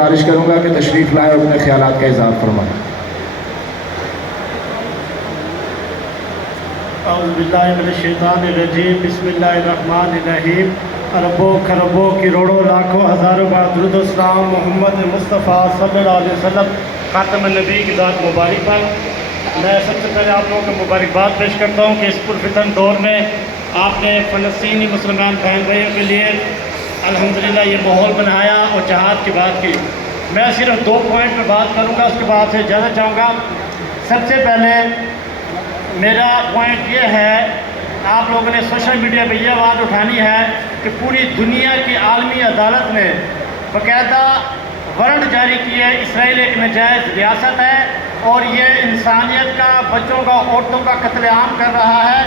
گزارش کروں گا کہ تشریف لائے اور اپنے خیالات کا اظہار فرمائیں۔ اعوذ باللہ من الشیطان الرجیم، بسم اللہ الرحمن الرحیم۔ اربوں کھربوں کروڑوں لاکھوں ہزاروں بار درود و سلام محمد مصطفیٰ صلی اللہ علیہ وسلم خاتم النبی کی ذات مبارک پر۔ میں سب سے پہلے آپ لوگوں کو مبارکباد پیش کرتا ہوں کہ اس پرفتن دور میں آپ نے فلسطینی مسلمان بہن بھائیوں کے لیے الحمدللہ یہ ماحول بنایا اور جہاد کی بات کی۔ میں صرف 2 پوائنٹ پہ بات کروں گا، اس کے بعد سے اجازت چاہوں گا۔ سب سے پہلے میرا پوائنٹ یہ ہے، آپ لوگوں نے سوشل میڈیا پہ یہ آواز اٹھانی ہے کہ پوری دنیا کی عالمی عدالت نے باقاعدہ وارنٹ جاری کی ہے، اسرائیل ایک ناجائز ریاست ہے اور یہ انسانیت کا، بچوں کا، عورتوں کا قتل عام کر رہا ہے۔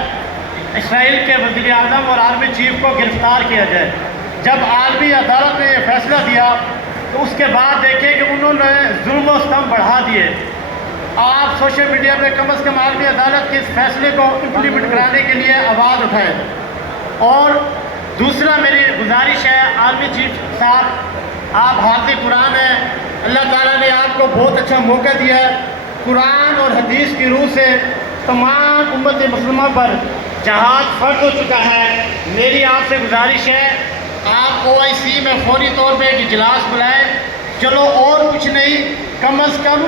اسرائیل کے وزیر اعظم اور آرمی چیف کو گرفتار کیا جائے۔ جب عالمی عدالت نے یہ فیصلہ دیا تو اس کے بعد دیکھیں کہ انہوں نے ظلم و ستم بڑھا دیے۔ آپ سوشل میڈیا پہ کم از کم عالمی عدالت کے اس فیصلے کو امپلیمنٹ کرانے کے لیے آواز اٹھائیں۔ اور دوسرا میری گزارش ہے، عالمی چیف صاحب آپ حافظ قرآن ہیں، اللہ تعالیٰ نے آپ کو بہت اچھا موقع دیا ہے۔ قرآن اور حدیث کی روح سے تمام امت مسلمہ پر جہاد فرض ہو چکا ہے۔ میری آپ سے گزارش ہے، آپ OIC میں فوری طور پہ ایک اجلاس بلائیں۔ چلو اور کچھ نہیں، کم از کم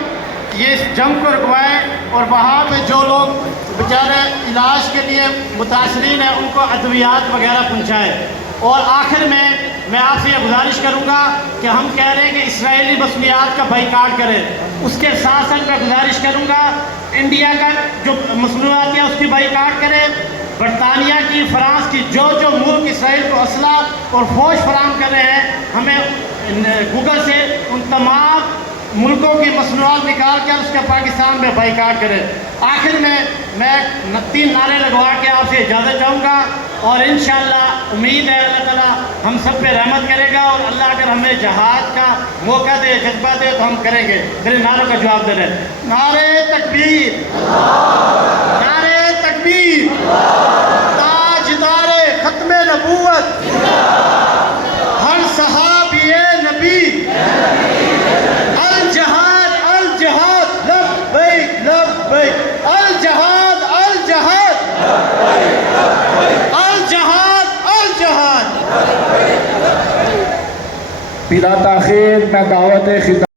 یہ اس جنگ کو رکوائیں اور وہاں پہ جو لوگ بیچارے علاج کے لیے متاثرین ہیں ان کو ادویات وغیرہ پہنچائیں۔ اور آخر میں آپ سے یہ گزارش کروں گا کہ ہم کہہ رہے ہیں کہ اسرائیلی مصنوعات کا بائیکاٹ کریں، اس کے ساتھ ساتھ میں گزارش کروں گا انڈیا کا جو مصنوعات ہے اس کی بائیکاٹ کریں، برطانیہ کی، فرانس کی، جو ملک اسرائیل کو اسلحہ اور فوج فراہم کر رہے ہیں، ہمیں گوگل سے ان تمام ملکوں کی مصنوعات نکال کر اس کے پاکستان میں بائیکاٹ کریں۔ آخر میں 3 نعرے لگوا کے آپ سے اجازت چاہوں گا اور انشاءاللہ امید ہے اللہ تعالیٰ ہم سب پہ رحمت کرے گا اور اللہ اگر ہمیں جہاد کا موقع دے، جذبہ دے تو ہم کریں گے۔ میرے نعروں کا جواب دے رہے ہیں، نعرے تکبیر، نعرے تکبیر، تاجدار ختم نبوت، ہر صحابی نبی، الجہاد الجہاد لبیک لبیک، الجہاد الجہاد، الجہاد الجہاد۔ بلا تاخیر میں دعوت خطاب